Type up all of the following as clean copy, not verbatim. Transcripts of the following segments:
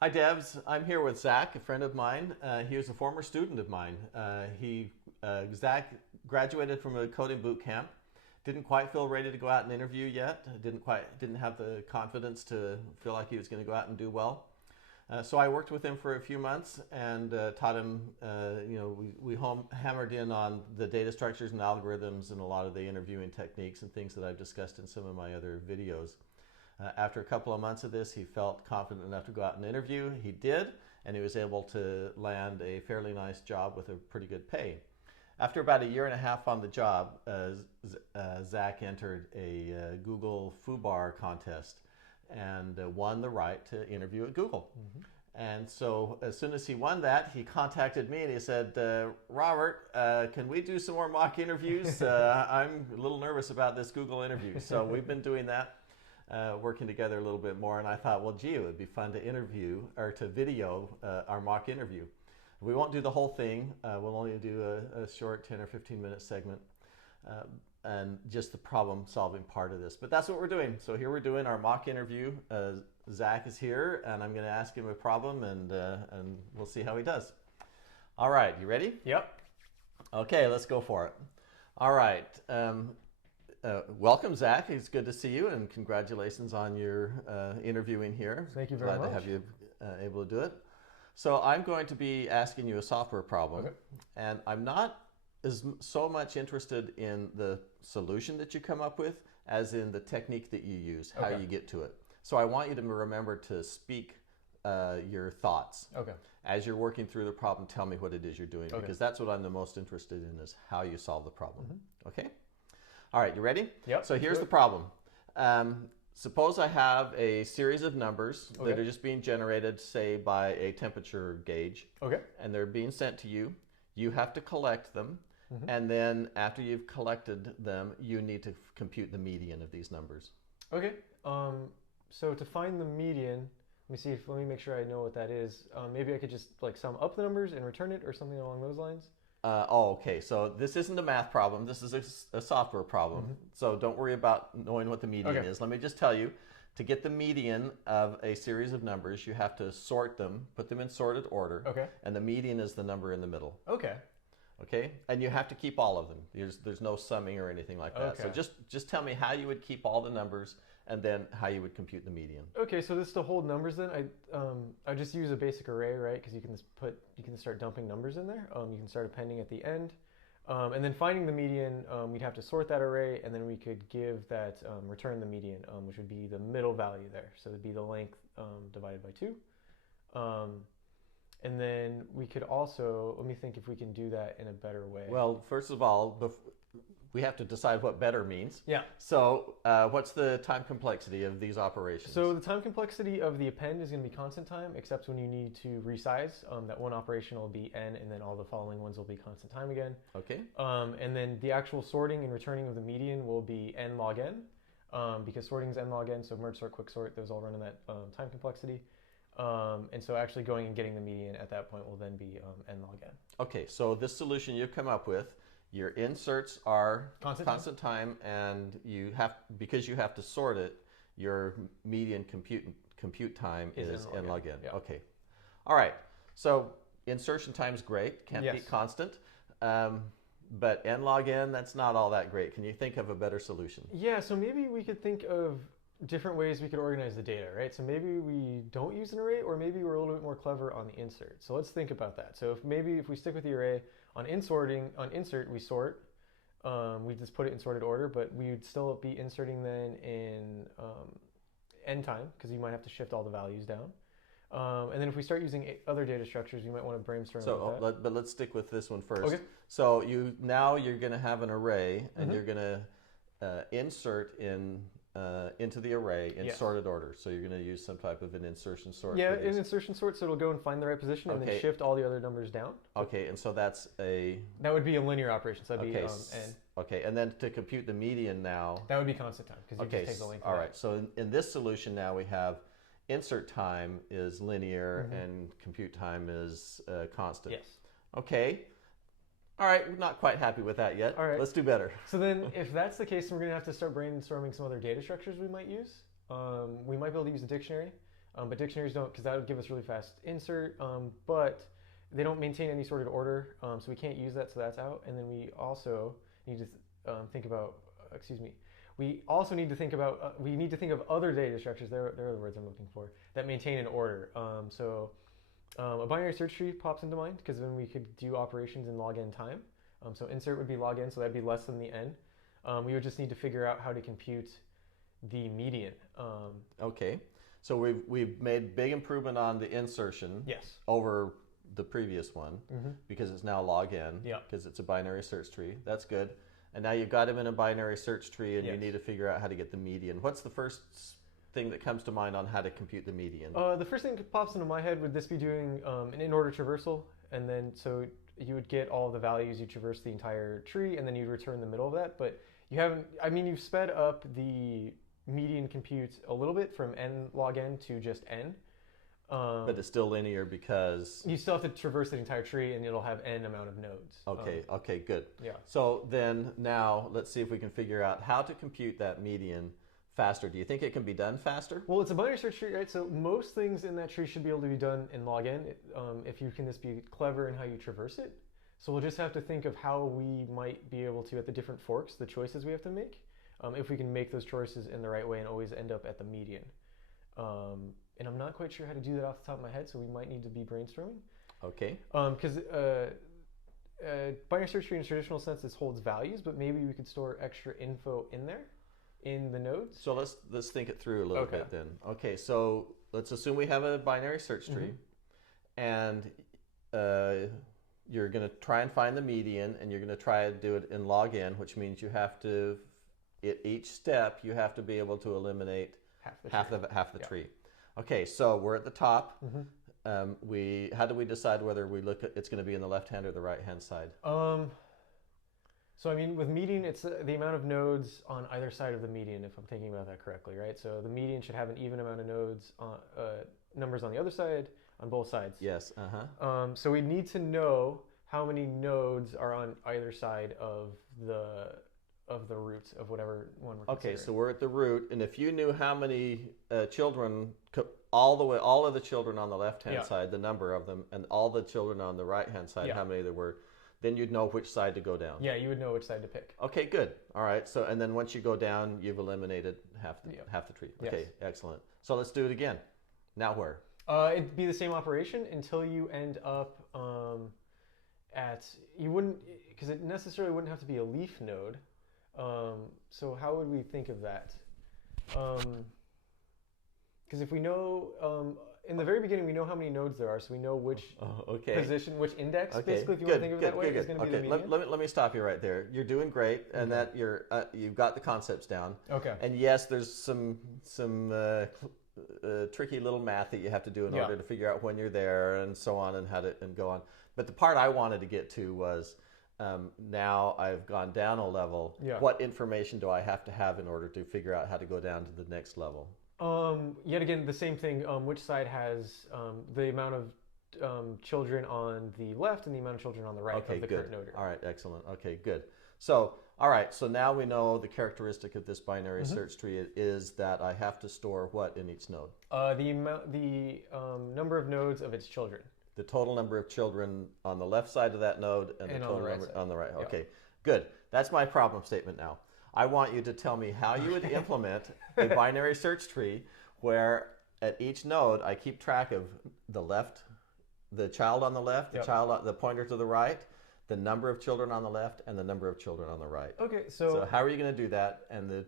Hi, Devs. I'm here with Zach, a friend of mine. He was a former student of mine. Zach graduated from a coding boot camp. Didn't quite feel ready to go out and interview yet. Didn't have the confidence to feel like he was going to go out and do well. So I worked with him for a few months and taught him. We hammered in on the data structures and algorithms and a lot of the interviewing techniques and things that I've discussed in some of my other videos. After a couple of months of this, he felt confident enough to go out and interview. He did, and he was able to land a fairly nice job with a pretty good pay. After about a year and a half on the job, Zach entered a Google FooBar contest and won the right to interview at Google. Mm-hmm. And so as soon as he won that, he contacted me and he said, Robert, can we do some more mock interviews? I'm a little nervous about this Google interview. So we've been doing that. Working together a little bit more, and I thought, well, gee, it would be fun to interview or to video our mock interview. We won't do the whole thing. We'll only do a short 10 or 15 minute segment and just the problem solving part of this. But that's what we're doing. So here we're doing our mock interview. Zach is here, and I'm going to ask him a problem, and we'll see how he does. All right, you ready? Yep. Okay, let's go for it. All right. Welcome, Zach. It's good to see you, and congratulations on your interviewing here. Thank you very much. Glad to have you able to do it. So I'm going to be asking you a software problem, okay. And I'm not so much interested in the solution that you come up with as in the technique that you use, how you get to it. So I want you to remember to speak your thoughts. Okay. As you're working through the problem, tell me what it is you're doing, because that's what I'm the most interested in, is how you solve the problem. Mm-hmm. Okay? All right, you ready? Yep. So here's the problem. Suppose I have a series of numbers that are just being generated, say, by a temperature gauge. Okay. And they're being sent to you. You have to collect them. Mm-hmm. And then after you've collected them, you need to compute the median of these numbers. Okay. So to find the median, let me make sure I know what that is. Maybe I could just like sum up the numbers and return it or something along those lines. Okay. So this isn't a math problem. This is a software problem. Mm-hmm. So don't worry about knowing what the median is. Let me just tell you, to get the median of a series of numbers, you have to sort them, put them in sorted order. Okay. And the median is the number in the middle. Okay. Okay. And you have to keep all of them. There's no summing or anything like that. Okay. So just tell me how you would keep all the numbers and then how you would compute the median. Okay. So this to hold numbers then, I just use a basic array, right? Because you can start dumping numbers in there. You can start appending at the end. And then finding the median, we'd have to sort that array, and then we could give that return the median, which would be the middle value there. So it'd be the length divided by 2. And then we could also, let me think if we can do that in a better way. Well, first of all, we have to decide what better means. Yeah. So what's the time complexity of these operations? So the time complexity of the append is going to be constant time, except when you need to resize. That one operation will be n, and then all the following ones will be constant time again. Okay. And then the actual sorting and returning of the median will be n log n, because sorting is n log n, so merge sort, quick sort, those all run in that time complexity. And so actually going and getting the median at that point will then be n log n. Okay, so this solution you've come up with, your inserts are constant time, and because you have to sort it, your median compute time is n log n. Yeah. Okay. All right. So insertion time is great, can't be constant. But n log n, that's not all that great. Can you think of a better solution? Yeah, so maybe we could think of different ways we could organize the data, right? So maybe we don't use an array, or maybe we're a little bit more clever on the insert. So let's think about that. So if we stick with the array, on insert we sort, we just put it in sorted order, but we would still be inserting then in n time, because you might have to shift all the values down. And then if we start using other data structures, you might want to brainstorm about that. But let's stick with this one first. Okay. So now you're going to have an array, and you're going to insert into the array in sorted order. So you're going to use some type of an insertion sort. Yeah, an insertion sort, so it'll go and find the right position and then shift all the other numbers down. Okay, and so that would be a linear operation, so that'd be n. Okay, and then to compute the median now. That would be constant time, because you just take the length. All right, so in this solution now we have insert time is linear and compute time is constant. Yes. Okay. All right, we're not quite happy with that yet. All right. Let's do better. So then if that's the case, then we're going to have to start brainstorming some other data structures we might use. We might be able to use a dictionary. But dictionaries don't, because that would give us really fast insert. But they don't maintain any sorted order, so we can't use that. So that's out. And then we also need to think about. Excuse me. We also need to think about. We need to think of other data structures. There are the words I'm looking for that maintain an order. A binary search tree pops into mind because then we could do operations in log n time. So insert would be log n, so that'd be less than the n. We would just need to figure out how to compute the median. Okay, so we've made big improvement on the insertion. Yes. Over the previous one because it's now log n. Yeah. Because it's a binary search tree. That's good. And now you've got him in a binary search tree, and Yes. you need to figure out how to get the median. What's the first thing that comes to mind on how to compute the median? The first thing that pops into my head would this be doing an in-order traversal, and then so you would get all the values, you traverse the entire tree, and then you return the middle of that. But you haven't. I mean, you've sped up the median compute a little bit from n log n to just n. But it's still linear because you still have to traverse the entire tree, and it'll have n amount of nodes. Okay. Okay. Good. Yeah. So then now let's see if we can figure out how to compute that median faster. Do you think it can be done faster? Well, it's a binary search tree, right? So most things in that tree should be able to be done in log n if you can just be clever in how you traverse it. So we'll just have to think of how we might be able to, at the different forks, the choices we have to make, if we can make those choices in the right way and always end up at the median. And I'm not quite sure how to do that off the top of my head, so we might need to be brainstorming. Okay. Because binary search tree in a traditional sense, this holds values, but maybe we could store extra info in there, in the nodes. So let's think it through a little bit then. Okay, so let's assume we have a binary search tree, and you're going to try and find the median, and you're going to try to do it in log n, which means you have to, at each step, you have to be able to eliminate half the tree. Okay, so we're at the top. How do we decide whether it's going to be in the left hand or the right hand side? So I mean, with median, it's the amount of nodes on either side of the median, if I'm thinking about that correctly, right? So the median should have an even amount of nodes, numbers on the other side, on both sides. Yes. So we need to know how many nodes are on either side of the root of whatever one we're considering. Okay, so we're at the root, and if you knew how many children, all of the children on the left-hand side, the number of them, and all the children on the right-hand side, how many there were, then you'd know which side to go down. Yeah, you would know which side to pick. Okay, good. All right, so and then once you go down, you've eliminated half the tree. Okay, excellent. So let's do it again. Now where? It'd be the same operation until you end up you wouldn't, because it necessarily wouldn't have to be a leaf node. So how would we think of that? Because if we know, in the very beginning, we know how many nodes there are, so we know which position, which index, basically, if you want to think of it that way, is going to be the median. Let me stop you right there. You're doing great, and that you've got the concepts down. Okay. And yes, there's some tricky little math that you have to do in order to figure out when you're there, and so on, and how to go on. But the part I wanted to get to was, now I've gone down a level. What information do I have to have in order to figure out how to go down to the next level? Yet again, the same thing. Which side has the amount of children on the left and the amount of children on the right of the current node? All right, excellent. Okay, good. So, all right, so now we know the characteristic of this binary search tree is that I have to store what in each node? The number of nodes of its children. The total number of children on the left side of that node and the total number on the right. Okay, good. That's my problem statement now. I want you to tell me how you would implement a binary search tree where at each node I keep track of the child on the left, the pointer to the right, the number of children on the left, and the number of children on the right. Okay, so how are you going to do that? And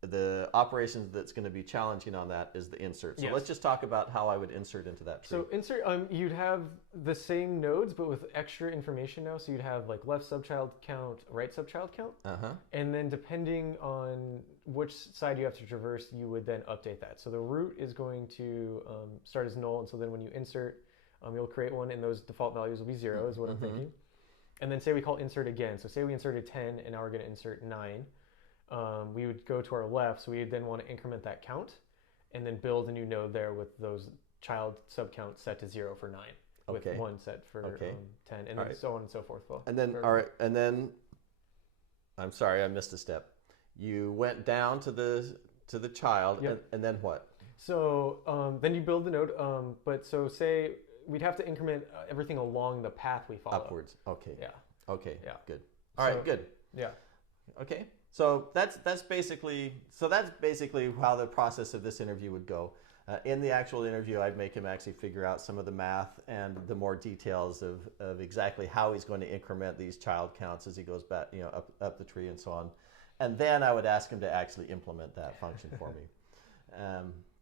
the operation that's going to be challenging on that is the insert. So let's just talk about how I would insert into that tree. So insert, you'd have the same nodes, but with extra information now. So you'd have like left subchild count, right subchild count. And then depending on which side you have to traverse, you would then update that. So the root is going to start as null. And so then when you insert, you'll create one and those default values will be 0 is what I'm thinking. And then say we call insert again. So say we inserted 10 and now we're going to insert 9. We would go to our left, so we would then want to increment that count and then build a new node there with those child subcounts set to 0 for 9, with 1 set for 10, and then so on and so forth. And then, I'm sorry, I missed a step. You went down to the child, and then what? So then you build the node, but so say we'd have to increment everything along the path we follow. Upwards. Okay. Yeah. Okay. Yeah. Good. All right. Good. Yeah. Okay. So that's basically how the process of this interview would go. In the actual interview, I'd make him actually figure out some of the math and the more details of exactly how he's going to increment these child counts as he goes back, up the tree and so on. And then I would ask him to actually implement that function for me.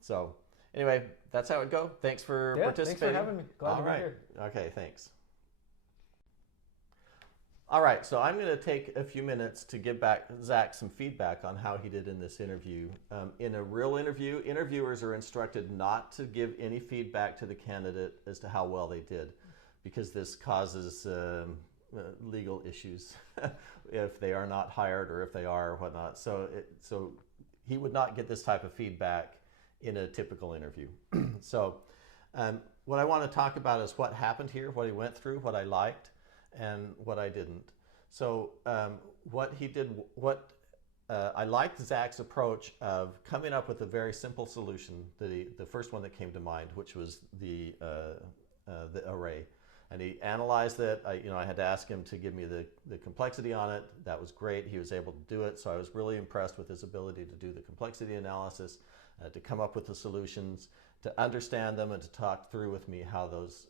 So anyway, that's how it go. Thanks for participating. Thanks for having me. Glad to be here. Okay, thanks. All right, so I'm going to take a few minutes to give back Zach some feedback on how he did in this interview. In a real interview, interviewers are instructed not to give any feedback to the candidate as to how well they did, because this causes legal issues if they are not hired or if they are or whatnot. So he would not get this type of feedback in a typical interview. So what I want to talk about is what happened here, what he went through, what I liked, and what I didn't. So what he did, I liked Zach's approach of coming up with a very simple solution, the first one that came to mind, which was the array. And he analyzed it. I had to ask him to give me the complexity on it. That was great. He was able to do it. So I was really impressed with his ability to do the complexity analysis, to come up with the solutions, to understand them, and to talk through with me how those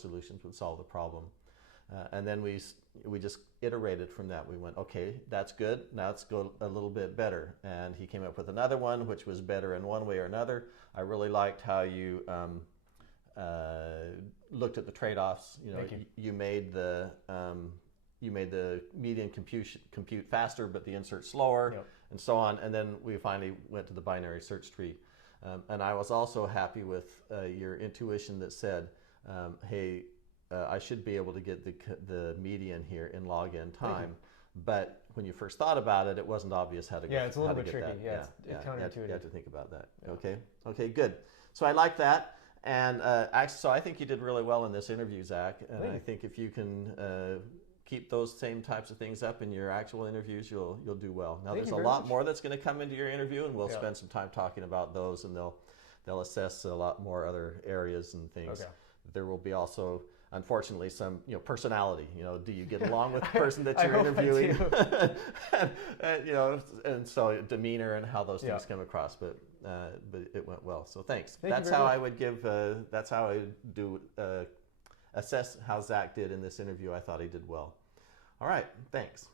solutions would solve the problem. And then we just iterated from that. We went, okay, that's good. Now let's go a little bit better. And he came up with another one, which was better in one way or another. I really liked how you looked at the trade-offs. You made the median compute faster, but the insert slower, and so on. And then we finally went to the binary search tree. And I was also happy with your intuition that said, hey, I should be able to get the median here in log n time, but when you first thought about it, it wasn't obvious how to get that. Yeah, it's a little bit tricky. It's counterintuitive. You have to think about that. Yeah. Okay, good. So I like that, and actually, so I think you did really well in this interview, Zach. And I think if you can keep those same types of things up in your actual interviews, you'll do well. Now, there's a lot more that's going to come into your interview, and we'll spend some time talking about those, and they'll assess a lot more other areas and things. Okay. There will be also, unfortunately, some personality. Do you get along with the person that you're interviewing? and so demeanor and how those things come across. But it went well. So thanks. That's how I would give. That's how I do assess how Zach did in this interview. I thought he did well. All right. Thanks.